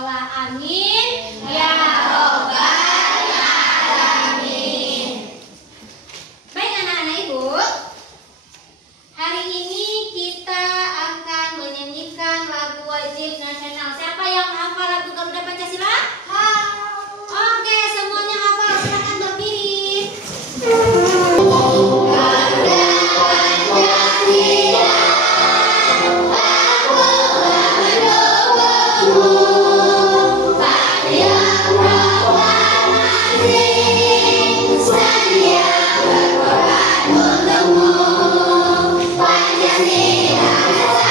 sekolah. Amin ya robbal alamin. Baik anak-anak Ibu, hari ini kita akan menyanyikan lagu wajib nasional. Siapa yang hafal lagu Garuda Pancasila? Oke, semuanya hafal. Silakan berdiri. Garuda Pancasila, aku mendukungmu. Payung proklamasi, sedia berkorban untukmu. Pancasila sang merah,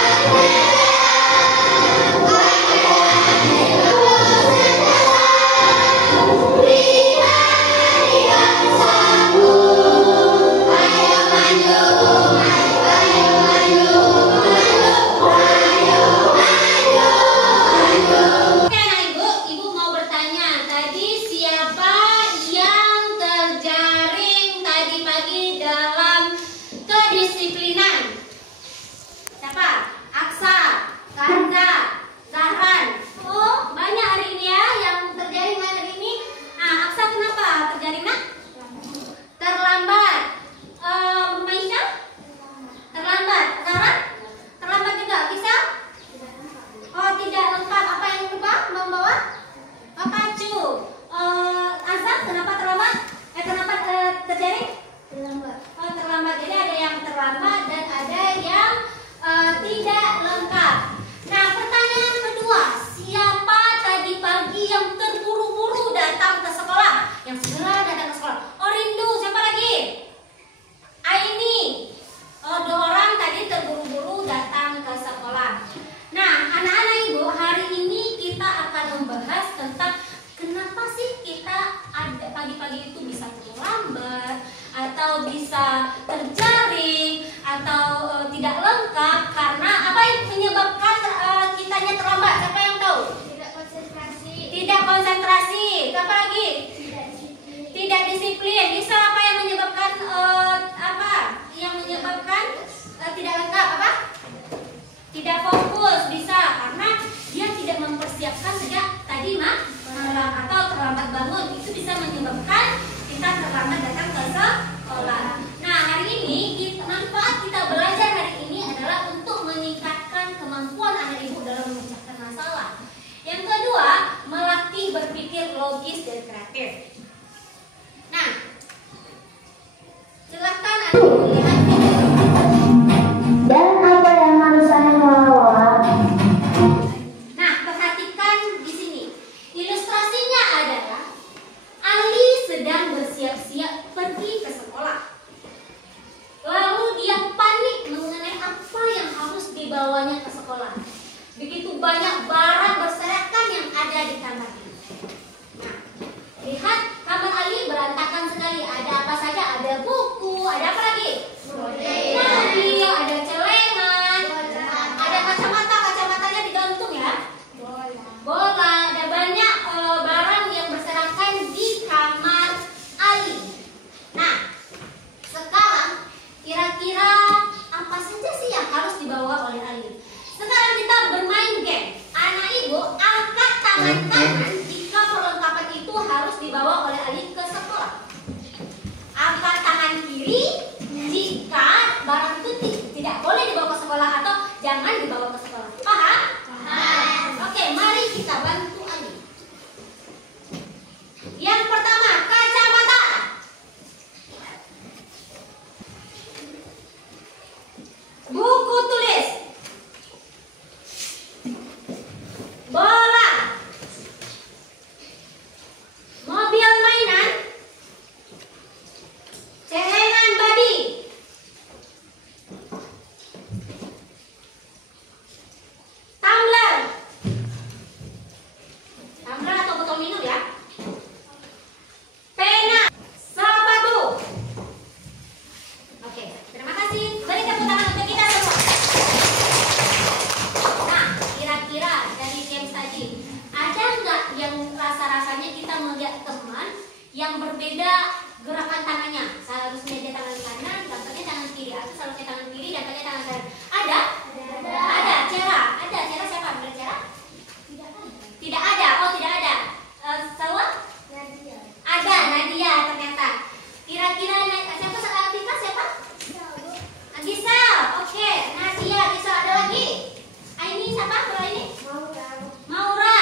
bisa terjaring atau tidak lengkap karena apa yang menyebabkan kitanya terlambat? Siapa yang tahu? Tidak konsentrasi. Tidak konsentrasi. Apa lagi? Tidak disiplin. Tidak disiplin. Bisa apa yang menyebabkan apa? Yang menyebabkan tidak lengkap apa? Tidak fokus. Bisa karena dia tidak mempersiapkan sejak tadi malam atau terlambat bangun. Itu bisa menyebabkan kita terlambat datang ke sekolah. Nah, hari ini manfaat kita belajar hari ini adalah untuk meningkatkan kemampuan anak ibu dalam memecahkan masalah. Yang kedua, melatih berpikir logis dan kreatif. Nah, silahkan anak ibu lihat video. Dan apa yang harus saya bawa? Nah, perhatikan di sini. Ilustrasinya adalah Ali sedang bersiap-siap pergi ke sekolah. Lalu dia panik mengenai apa yang harus dibawanya ke sekolah. Begitu banyak barang berserakan yang ada di kamar ini. Nah, lihat kamar Ali berantakan sekali. Ada apa saja? Ada buku, ada apa lagi? Mobil, ada celengan, ada kacamata. Kacamatanya digantung ya. Bola, ada banyak barang yang berserakan di kamar Ali. Nah, sekarang kira-kira apa saja sih yang harus dibawa oleh Ali? Sekarang kita bermain game. Anak ibu angkat tangan kanan jika perlengkapan itu harus dibawa oleh Ali ke sekolah. Angkat tangan kiri jika barang itu tidak boleh dibawa ke sekolah atau jangan dibawa ke sekolah. Paham? Paham. Oke, mari kita bantu Ali. Yang pertama, kacamata. Buku tulis. Bola. Mobil mainan. Celengan babi. Tumbler. Tumbler atau botol minum ya. Pena. Sepatu. Oke, terima kasih. Beri tepuk tangan untuk kita semua. Nah, kira-kira dari games tadi ada nggak yang rasa-rasanya kita melihat teman yang berbeda gerakan tangannya? Seharusnya dia tangan kanan, dampaknya tangan kiri. Atau seharusnya tangan kiri, dampaknya tangan kanan. Ada? Ada. Ada. Cera. Ada. Cera siapa? Ada Cera? Tidak ada. siapa Maura ini? Maura.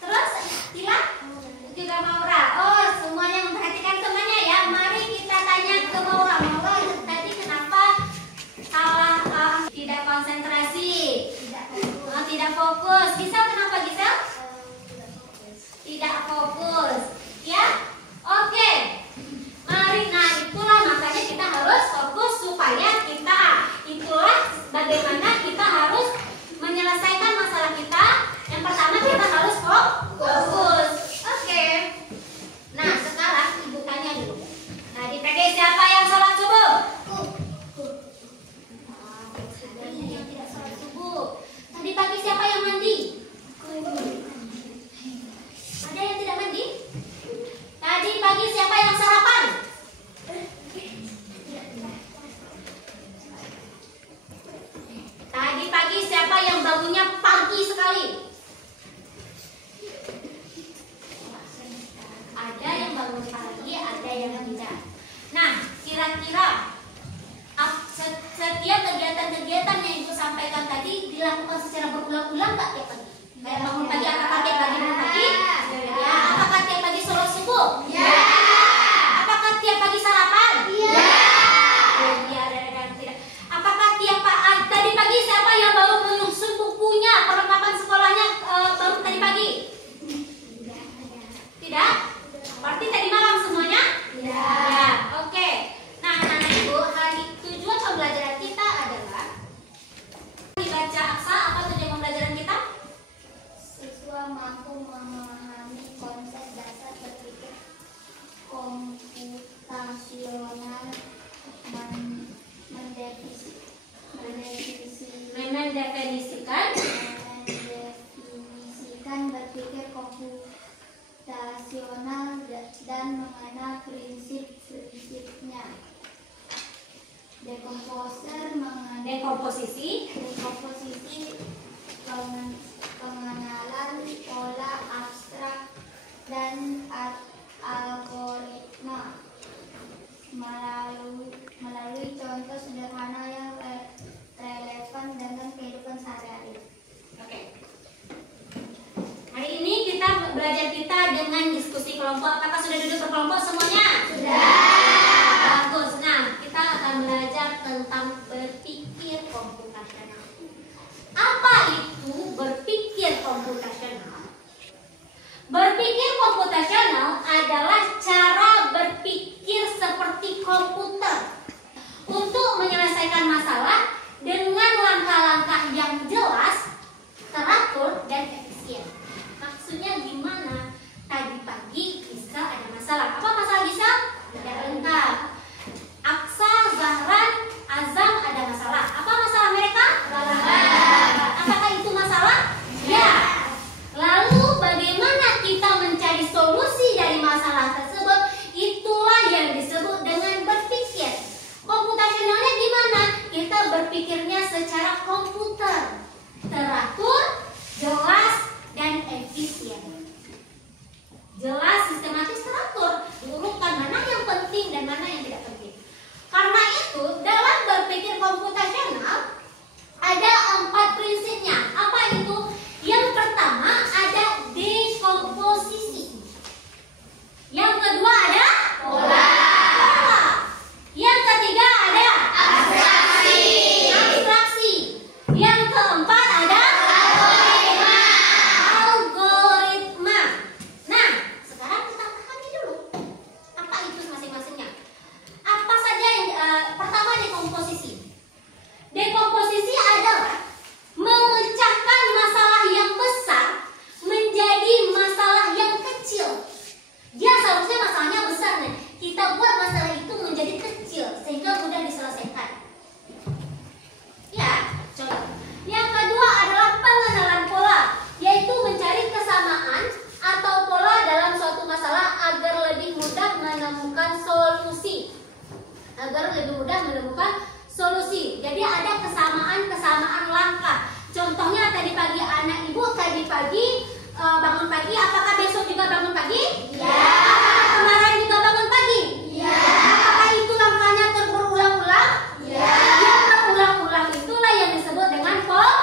Terus Tila? Juga Maura. Oh, semuanya memperhatikan temannya ya. Mari kita tanya ke Maura. Maura, tadi kenapa salah tidak konsentrasi? Tidak fokus. Gisel kenapa Gisel? Tidak fokus. Ya? Oke. Mari, nah itulah makanya kita harus fokus supaya kita, itulah bagaimana kita harus menyelesaikan masalah kita. Yang pertama kita harus fokus. Oke. Nah sekarang ibu tanya dulu. Tadi pagi siapa yang sholat subuh? Ada yang tidak sholat subuh. Tadi pagi siapa yang mandi? Ada yang tidak mandi? Tadi pagi siapa yang sarapan? Tadi pagi siapa yang bangunnya pagi sekali? Ada yang bangun pagi, ada yang tidak. Nah, kira-kira setiap kegiatan-kegiatan yang Ibu sampaikan tadi dilakukan secara berulang-ulang nggak tiap pagi? Kayak bangun pagi, apakah tiap pagi bangun pagi? Ya. Apakah tiap pagi sholat subuh? Ya. Apakah tiap pagi sarapan? Ya. Ya, dan tidak. Apakah tadi pagi siapa yang baru menyusun bukunya, perlengkapan sekolahnya baru tadi pagi? Tidak? Berarti tadi malam semuanya? Ya. Ya, oke. Nah, Ibu, tujuan pembelajaran kita adalah dibaca aksa. Apa tujuan pembelajaran kita? Siswa mampu memahami konsep dasar berpikir komputasional, mendefinisikan berpikir komputasional dan mengenal prinsip-prinsipnya. Dekomposisi pengenalan pola abstrak dan algoritma melalui contoh sederhana yang relevan dengan kehidupan sehari-hari. Oke. Hari ini kita belajar dengan diskusi kelompok. Apakah sudah duduk berkelompok semuanya? Sudah. Bagus. Nah, kita akan belajar tentang berpikir komputasional. Apa itu berpikir komputasional? Berpikir komputasional adalah cara berpikir seperti komputer untuk menyelesaikan masalah dengan langkah-langkah yang jelas, teratur, dan efisien. Maksudnya gimana? Tadi pagi Gisel ada masalah. Apa masalah Gisel? Tidak lengkap. Aksa, Zahran, Azam ada masalah. Apa masalah mereka? Apakah itu masalah? Ya. Lalu bagaimana kita mencari solusi dari masalah tersebut? Itulah yang disebut dengan berpikir. Komputasionalnya gimana? Kita berpikirnya secara komputer, teratur, jelas, dan efisien. Jelas, sistematis, teratur, diurutkan mana yang penting dan mana yang tidak penting. Karena itu dalam berpikir komputasional ada 4 prinsipnya. Apa itu? Yang pertama ada dekomposisi. Yang kedua ada pola. Yang ketiga ada abstraksi. Yang keempat ada algoritma. Nah, sekarang kita pahami dulu apa itu masing-masingnya. Apa saja yang pertama dekomposisi. Dekomposisi adalah memecahkan masalah yang besar menjadi masalah yang kecil. Dia seharusnya masalahnya besar nih. Kita buat masalah itu menjadi kecil sehingga mudah diselesaikan. Ya, coba. Yang kedua adalah pengenalan pola, yaitu mencari kesamaan atau pola dalam suatu masalah agar lebih mudah menemukan solusi. Jadi ada kesamaan langkah. Contohnya tadi pagi anak ibu bangun pagi. Apakah besok juga bangun pagi? Ya. Apakah kemarin juga bangun pagi? Ya. Apakah itu langkahnya berulang-ulang? Ya. Yang berulang-ulang itulah yang disebut dengan pola.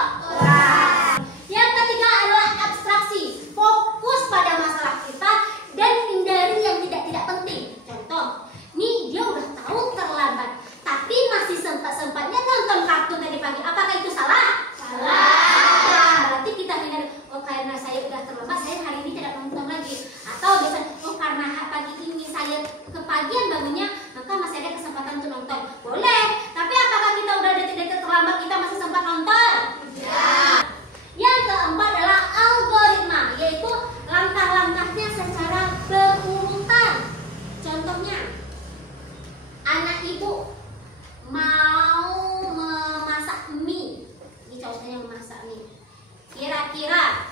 Kira-kira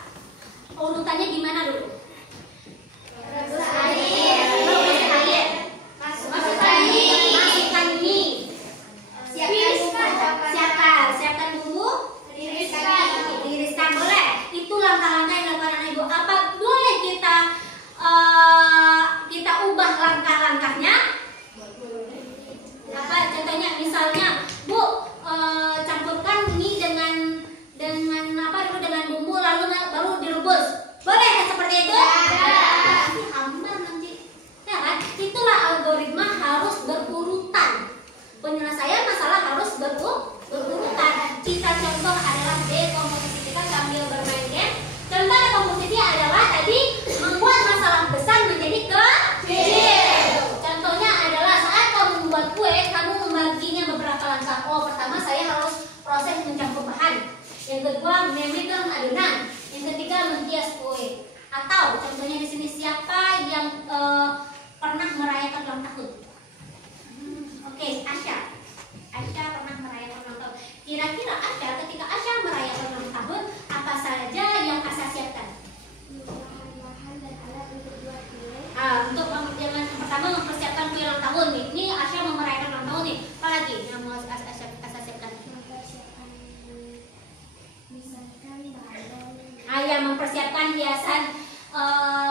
urutannya gimana dulu? Rebus air. Rebus air. Masukkan mie. Masukkan mie. Siapkan bumbu. Tiriskan boleh. Itu langkah-langkah yang dilakukan anak ibu. Apa boleh kita ubah langkah-langkahnya? Apa contohnya? Misalnya, Bu, campurkan mie dengan apa dulu, dengan bumbu lalu baru direbus. Boleh seperti itu? Nanti hambar nanti. Ya kan? Itulah algoritma harus berurutan. Penyelesaian masalah harus berurutan. Kita contoh adalah dekomposisi. Kita sambil bermain game. Contoh dekomposisi adalah tadi membuat masalah besar menjadi kecil. Contohnya adalah saat kamu membuat kue, kamu membaginya beberapa langkah. Oh, pertama saya harus proses mencampur bahan. Yang kedua memegang adonan. Yang ketiga menghias kue. Atau contohnya di sini, siapa yang pernah merayakan ulang tahun? Oke, Asya. Asya pernah merayakan ulang tahun. Kira-kira Asya, ketika Asya merayakan ulang tahun, apa saja yang Asya siapkan? Untuk yang pertama mempersiapkan kue ulang tahun nih. Ini Asya mau merayakan ulang tahun nih. Apa lagi yang mau Asya siapkan? Ya, mempersiapkan hiasan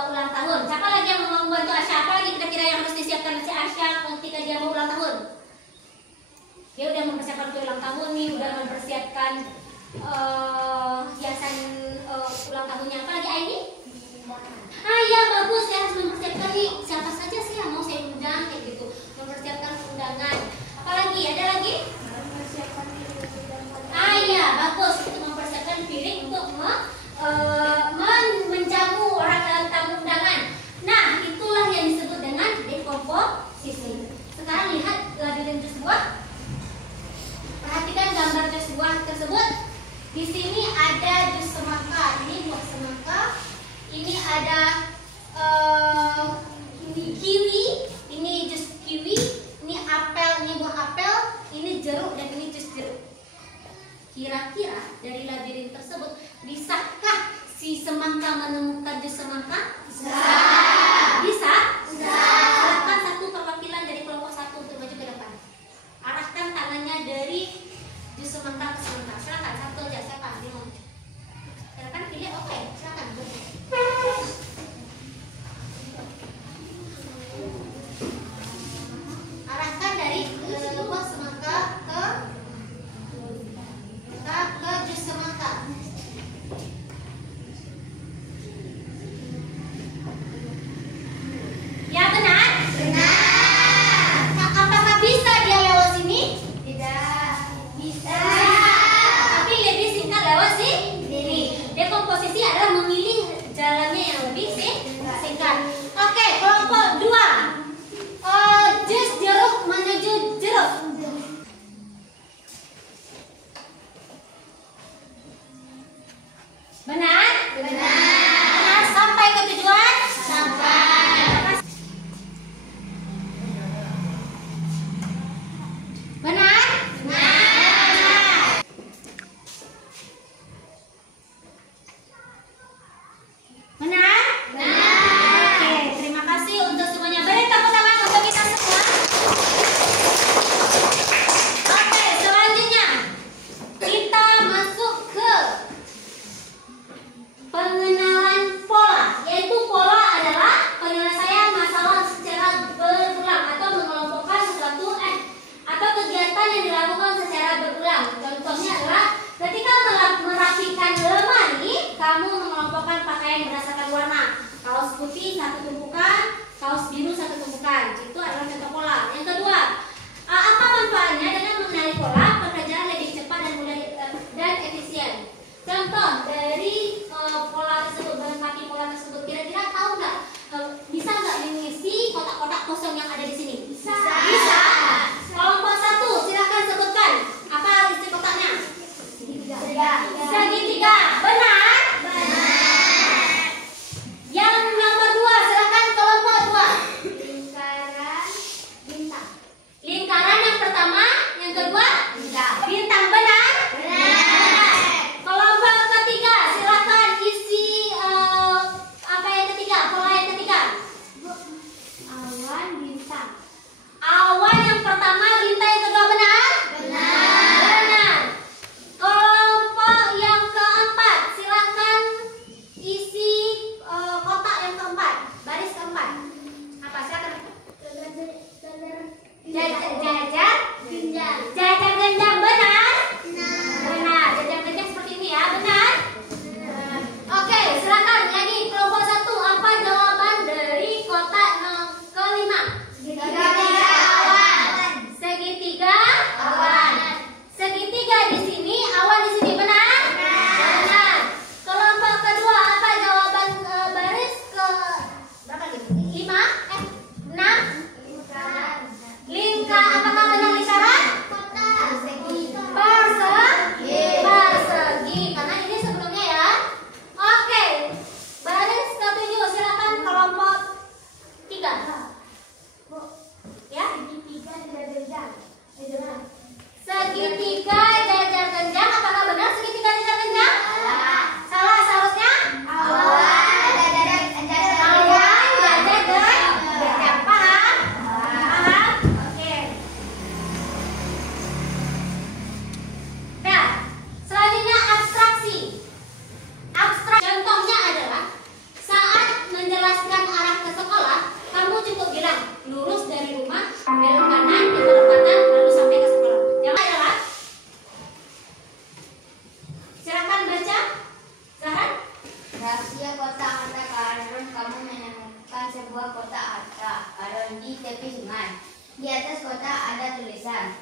ulang tahun. Siapa lagi yang mau membantu Asya? Apa lagi kira-kira yang harus disiapkan si Asya ketika dia mau ulang tahun? Dia udah mempersiapkan kue ulang tahun nih, udah mempersiapkan hiasan ulang tahunnya. Apa lagi Aini? Ya bagus, saya harus mempersiapkan nih. Siapa saja sih yang mau saya undang kayak gitu. Mempersiapkan undangan. Apa lagi? Ada lagi? Ya bagus, itu mempersiapkan piring untuk menjamu orang dalam tamu undangan. Nah, itulah yang disebut dengan dekomposisi. Sekarang lihat labirin jus buah. Perhatikan gambar jus buah tersebut. Di sini ada jus semangka. Ini buah semangka. Ini ada ini kiwi. Ini jus kiwi. Ini apel. Ini buah apel. Ini jeruk dan ini jus jeruk. Kira-kira dari labirin tersebut, bisakah si semangka menemukan jus semangka? Bisa? Silakan satu perwakilan dari kelompok 1 untuk maju ke depan. Arahkan tangannya dari jus semangka ke semangka. Silakan satu aja, siapa? Dia mau. Silakan pilih. Oke, silakan. Arahkan dari buah semangka ke jus semangka. Ya, benar? Benar. Apakah bisa dia lewat sini? Tidak. Bisa. Tapi lebih singkat lewat sini. Dekomposisi adalah memilih jalannya yang lebih singkat. Oke, kelompok 2. Jus jeruk menuju jeruk. Benar? Benar. Sampai ke tujuan? Sampai. Benar? Benar. Benar? Benar. Oke, terima kasih untuk semuanya. Beri tepuk tangan untuk kita semua. Oke, selanjutnya kita masuk ke pengenalan pola, yaitu pola adalah penyelesaian masalah secara berulang atau mengelompokkan sesuatu atau kegiatan yang dilakukan secara berulang. Contohnya adalah ketika merapikan lemari, kamu mengelompokkan pakaian berdasarkan warna. Kaos putih satu tumpukan, kaos biru satu tumpukan. Itu adalah contoh pola. Yang kedua, apa manfaatnya dengan mengenali pola? Pekerjaan lebih cepat dan mudah dan efisien. Contoh dari pola tersebut, melengkapi pola tersebut, kira-kira tahu nggak? Bisa nggak mengisi kotak-kotak kosong yang ada di sini? Bisa. Kelompok 1, silakan sebutkan apa isi kotaknya? Segitiga. Benar? Yang nomor 2, silakan kelompok 2. Lingkaran yang pertama, yang kedua bintang. Benar? Kelompok ketiga, silakan ada tulisan.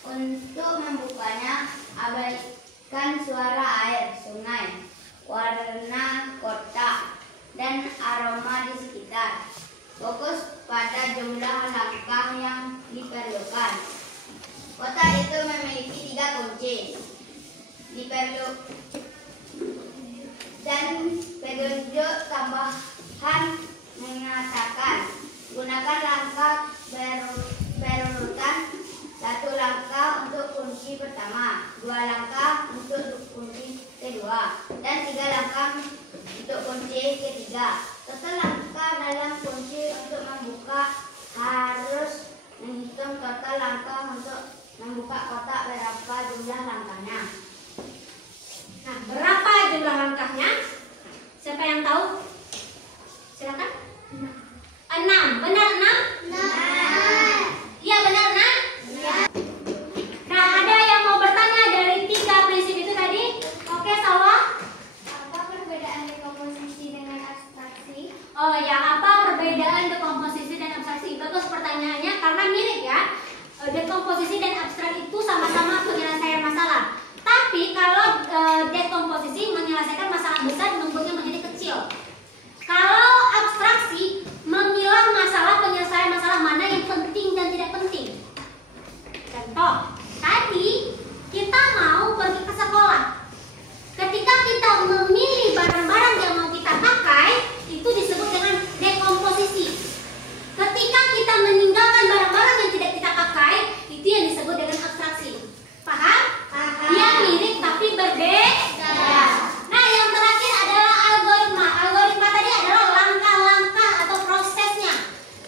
Untuk membukanya, abaikan suara air, sungai, warna kota, dan aroma di sekitar. Fokus pada jumlah langkah yang diperlukan. Kota itu memiliki 3 kunci. Dan petunjuk tambahan mengatakan gunakan langkah berurutan, 1 langkah untuk kunci pertama, 2 langkah untuk kunci kedua, dan 3 langkah untuk kunci ketiga. Total langkah dalam kunci untuk membuka harus menghitung total langkah untuk membuka kotak berapa jumlah langkahnya. Nah, berapa jumlah langkahnya? Siapa yang tahu? Silakan. 6. Benar 6? Iya benar 6? Nah, ada yang mau bertanya dari 3 prinsip itu tadi? Oke, Salwa? Apa perbedaan dekomposisi dengan abstraksi? Oh ya, apa perbedaan dekomposisi dan abstraksi? Bagus pertanyaannya karena mirip ya. Dekomposisi dan abstrak itu sama-sama penyelesaian masalah. Tapi kalau dekomposisi menyelesaikan masalah besar membuatnya menjadi kecil. Kalau abstraksi memilah masalah, penyelesaian masalah mana yang penting dan tidak penting. Contoh, tadi kita mau pergi ke sekolah. Ketika kita memilih barang-barang yang mau kita pakai, itu disebut dengan dekomposisi. Ketika kita meninggalkan barang-barang yang tidak kita pakai, itu yang disebut dengan abstraksi. Paham? Dia mirip tapi berbeda. Nah, yang terakhir adalah algoritma. Algoritma tadi adalah langkah-langkah atau prosesnya.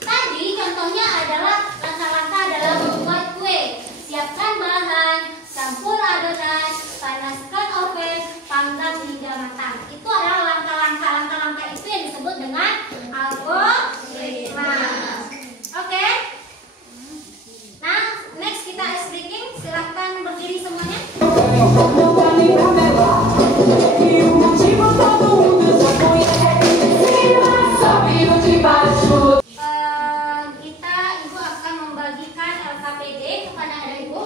Tadi contohnya adalah langkah-langkah dalam membuat kue. Siapkan bahan, campur adonan, panaskan oven, panggang hingga matang. Itu adalah langkah-langkah. Langkah-langkah itu yang disebut dengan algoritma. Oke? Nah, next kita ice breaking. Silahkan berdiri semuanya. Ibu akan membagikan LKPD kepada adik-ibu.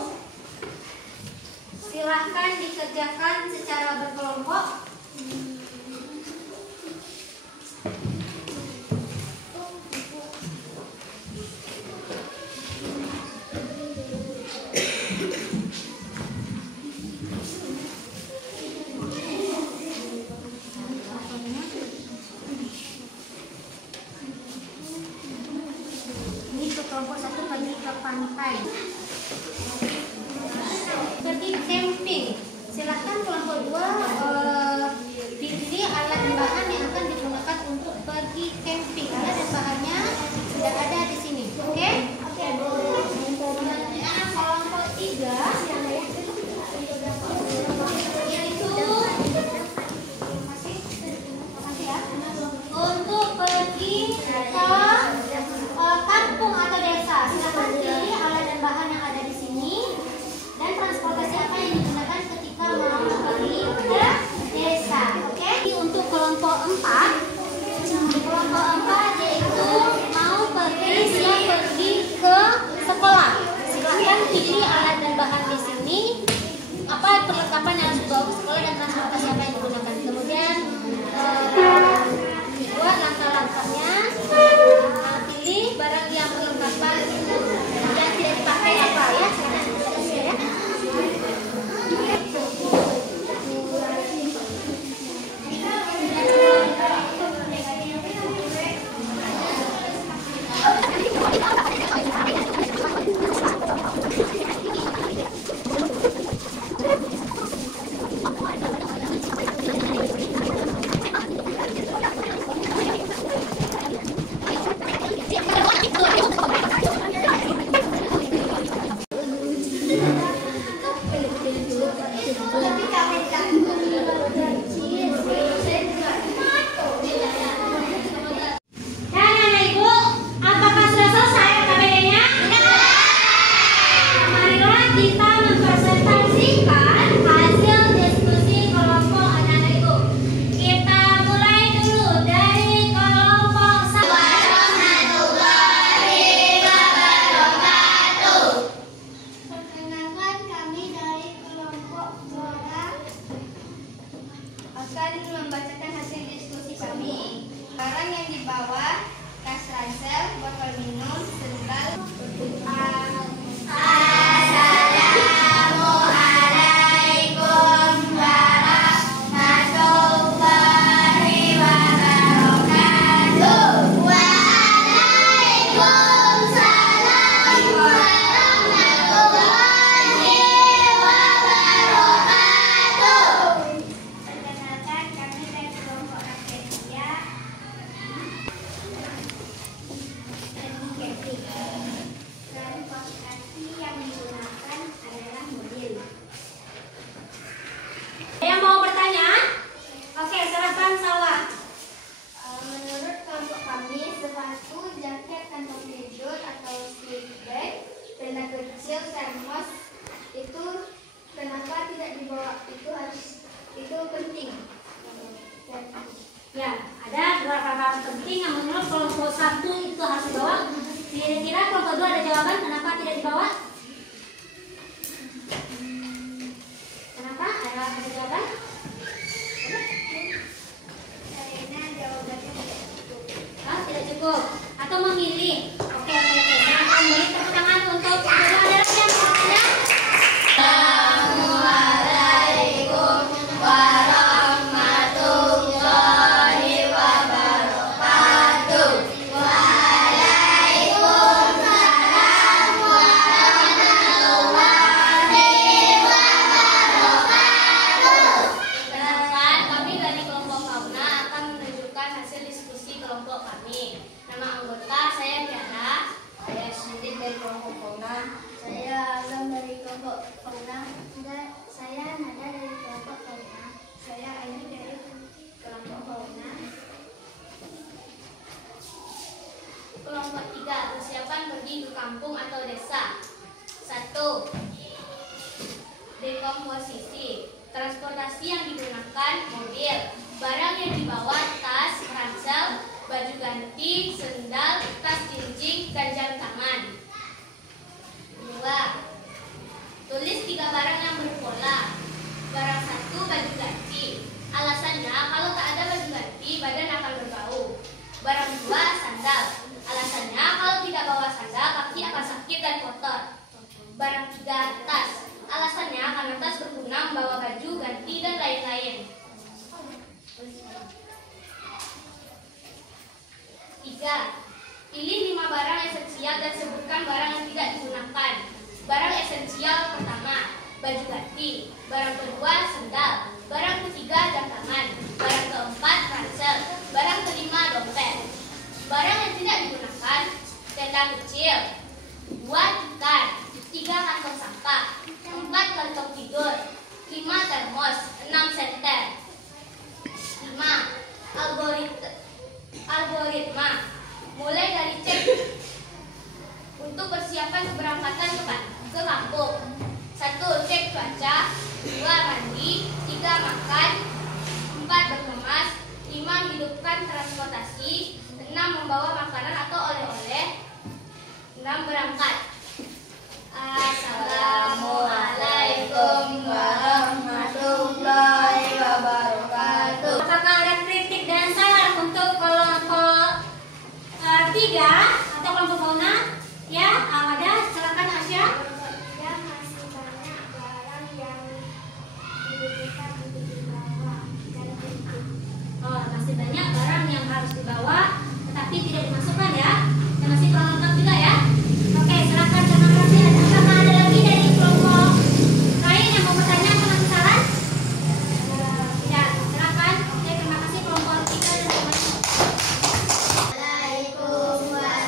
Silahkan dikerjakan secara berkelompok. Ini untuk kelompok 1 pergi ke pantai. Pergi camping. Silakan kelompok 2 pilih alat dan bahan yang akan digunakan untuk pergi camping. Alat dan bahannya sudah ada di sini. Oke? Oke, Bu. Kelompok 3 yaitu untuk pergi ke kampung atau desa. Silakan pilih alat dan bahan membacakan hasil diskusi kami. Barang yang dibawa: tas ransel, botol minum, sendal. Assalamualaikum warahmatullahi wabarakatuh. Waalaikumsalam warahmatullahi wabarakatuh. Perkenalkan, kami dari kelompok Rakesia transportasi yang digunakan adalah mobil. Yang mau bertanya? Oke, silakan Salwa. Menurut kelompok kami, sepatu, jaket, kantong tidur atau sleep bag, tenda kecil, termos itu kenapa tidak dibawa? Itu penting. Ya, ada beberapa hal penting yang menurut kelompok 1 itu harus dibawa. Kira-kira kelompok 2 ada jawaban kenapa tidak dibawa? Kenapa? Ada jawaban? Karena jawabannya tidak cukup. Tidak cukup atau memilih. Oke. Silakan beri tepuk tangan untuk kedua ada lagi yang mau bertanya? Assalamualaikum warahmatullahi wabarakatuh. Waalaikumsalam warahmatullahi wabarakatuh. Perkenalkan, kami dari kelompok Fauna akan menunjukkan hasil diskusi kelompok kami. Nama anggota saya Tiara. Saya Sindik dari kelompok Fauna. Saya Alam dari kelompok Fauna. Saya Nada dari kelompok Fauna. Saya Aini dari kelompok Fauna. Kelompok 3, persiapan pergi ke kampung atau desa. 1. Dekomposisi. Transportasi yang digunakan mobil. Barang yang dibawa: tas, ransel, baju ganti, sendal, tas jinjing, dan jam tangan. 2. Tulis 3 barang yang berpola. Barang 1, baju ganti. Alasannya, kalau tak ada baju ganti, badan akan berbau. Barang 2, sandal. Alasannya, kalau tidak bawa sandal, kaki akan sakit dan kotor. Barang 3, tas. Alasannya, karena tas berguna membawa baju ganti dan lain-lain. 3. Pilih 5 barang esensial dan sebutkan barang yang tidak digunakan. Barang esensial pertama, baju ganti. Barang kedua, sendal. Barang ketiga, jam tangan. Barang keempat, ransel. Barang kelima, dompet. Barang yang tidak digunakan: tenda kecil, 2 tikar, 3 kantong sampah, 4 kantong tidur, 5 termos, 6 senter. 5. Algoritma. Mulai dari cek untuk persiapan keberangkatan ke kampung. 1. Cek cuaca. 2. Mandi. 3. Makan. 4. Berkemas. 5. Hidupkan transportasi. 6. Membawa makanan atau oleh-oleh. 6. Berangkat. Assalamualaikum warahmatullahi wabarakatuh. Apakah ada kritik dan saran untuk kelompok 3 atau kelompok Fauna? Ya, ada. Silakan Asya. Ya, masih banyak barang yang dibutuhkan untuk dibawa dan untuk Oh, masih banyak barang yang harus dibawa tetapi tidak dimasukkan ya. Dan masih kurang lengkap juga ya. Oke, silakan. Terima kasih. Apakah ada lagi dari kelompok lain yang mau bertanya atau ngasih saran? Ya, silakan. Oke, terima kasih kelompok 3 dan terima kasih. Waalaikumsalam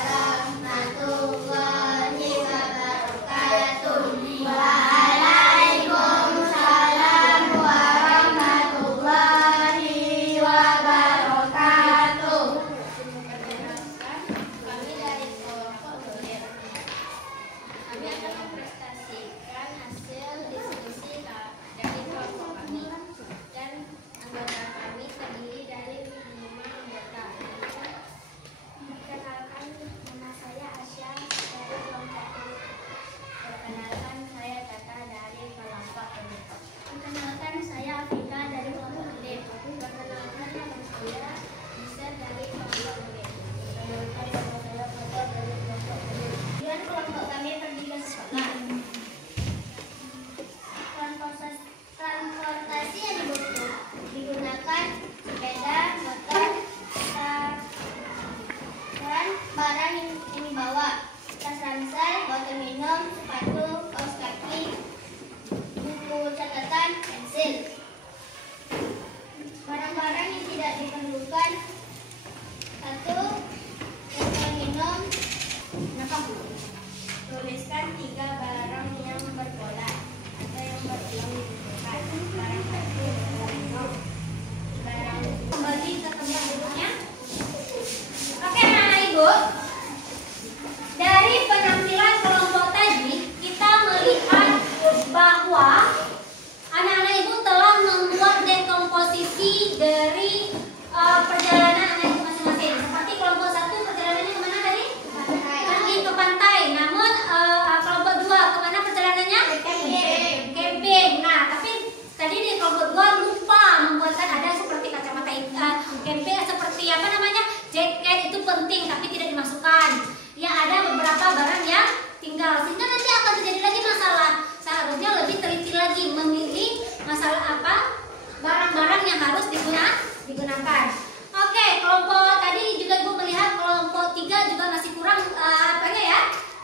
Tunjukkan satu botol minum. Tuliskan 3 barang yang berbola atau yang berulang dibutuhkan. Barang satu, barang minum, barang Kembali ke tempat duduknya. Oke, anak-anak ibu. Dari penampilan kelompok tadi, kita melihat bahwa anak-anak ibu telah membuat dekomposisi dari perjalanan anak ibu masing-masing. Seperti kelompok 1 perjalanannya kemana tadi? Pergi ke pantai. Namun kelompok 2 kemana perjalanannya? Camping. Nah, tapi tadi di kelompok 2 lupa membuatkan ada seperti kacamata camping, seperti apa namanya, jaket itu penting tapi tidak dimasukkan. Ya, ada beberapa barang yang tinggal, sehingga nanti akan terjadi lagi masalah. Seharusnya lebih teliti lagi memilih masalah apa barang-barang yang harus digunakan. Oke, kelompok tadi juga ibu melihat kelompok 3 juga masih kurang apanya ya,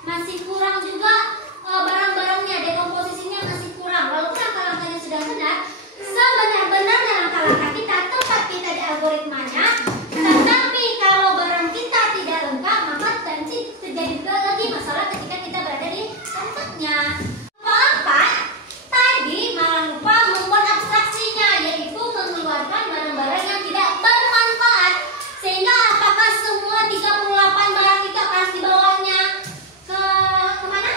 masih kurang juga barang-barangnya, dekomposisinya masih kurang. Walaupun langkah-langkahnya sudah benar, sebenar-benarnya langkah-langkah kita tempat kita di algoritmanya, tetapi kalau barang kita tidak lengkap, maka nanti terjadi lagi masalah ketika kita berada di tempatnya. Keempat, tadi malah lupa membuat abstraksinya, yaitu mengeluarkan barang-barang yang tidak bermanfaat. Sehingga apakah semua 38 barang itu akan dibawanya ke kemana?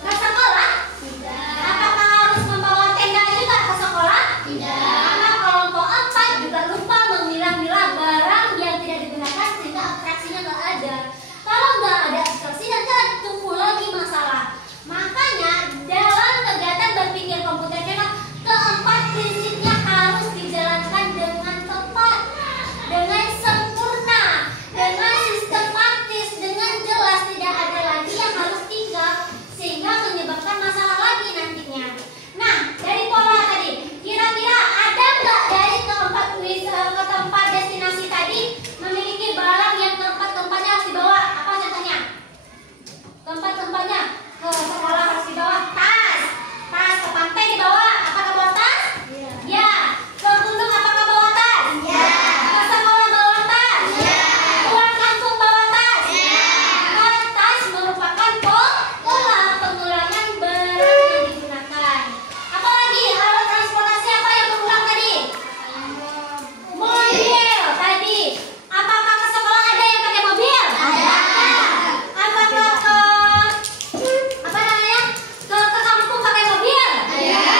Ke sekolah? Tidak. Apakah harus membawa tenda juga ke sekolah? Tidak. Karena kelompok 4 juga lupa memilah-milah barang yang tidak digunakan sehingga abstraksinya nggak ada. Kalau nggak ada abstraksi, nanti tumbuh lagi masalah. Makanya dalam kegiatan berpikir komputer keempat prinsipnya harus dijalankan dengan tepat, dengan sempurna, dengan sistematis, dengan jelas, tidak ada lagi yang harus tinggal sehingga menyebabkan masalah lagi nantinya. Nah, dari pola tadi, kira-kira ada nggak dari keempat destinasi tadi memiliki barang yang keempat-keempatnya harus dibawa? Apa contohnya? Keempat-keempatnya ke sekolah harus dibawa tas, ke pantai dibawa, apakah bawa tas? Ya. Ke gunung apakah bawa tas? Ya. Ke sekolah bawa tas? Ya. Pulang kampung bawa tas? Ya. Karena tas merupakan pola pengulangan barang yang digunakan. Apalagi alat transportasi apa yang berulang tadi? Mobil tadi. Apakah ke sekolah ada yang pakai mobil? Ada. Apakah apa namanya, ke kampung pakai mobil? Iya.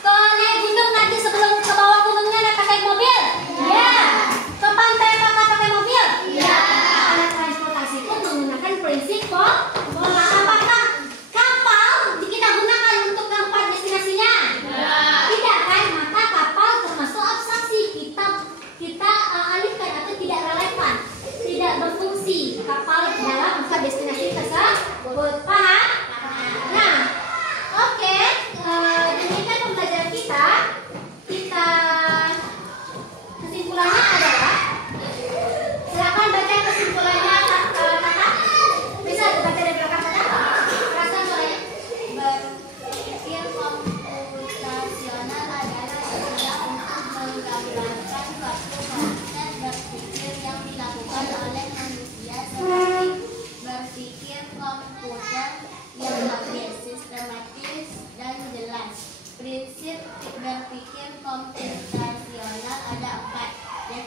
Ke naik gunung nanti sebelum ke bawah gunungnya naik pakai mobil? Iya. Ke pantai apakah pakai mobil? Iya. Alat transportasi pun menggunakan prinsip pola. Apakah kapal kita gunakan untuk keempat destinasinya? Tidak kan? Maka kapal termasuk abstraksi, kita alihkan atau tidak relevan, tidak berfungsi kapal dalam empat destinasi tersebut. Paham? Nah, oke, demikian pembelajaran kita. Kesimpulannya adalah, silakan baca kesimpulannya kakak. Bisa baca dari belakang kakak? Perasaan soalnya. Berpikir komputasional adalah istilah untuk menggambarkan suatu konsep berpikir yang dilakukan oleh manusia seperti berpikir komputer yang lebih sistematis dan jelas. Prinsip berpikir komputasional ada 4,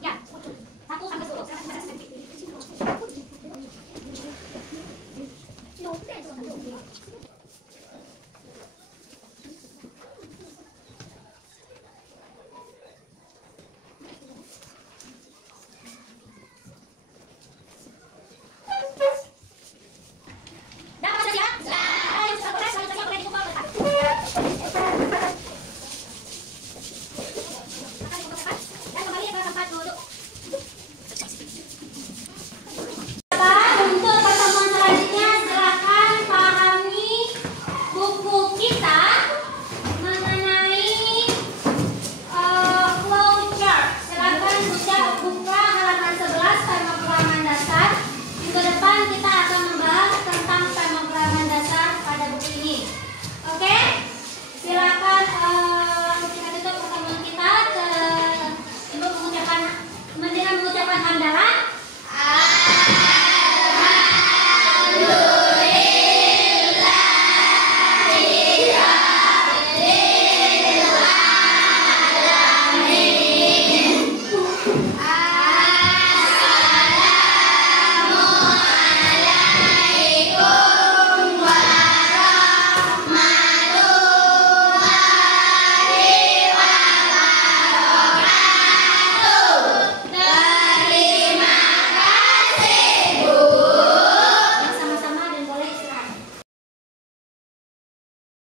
Ya. 1 sampai 10.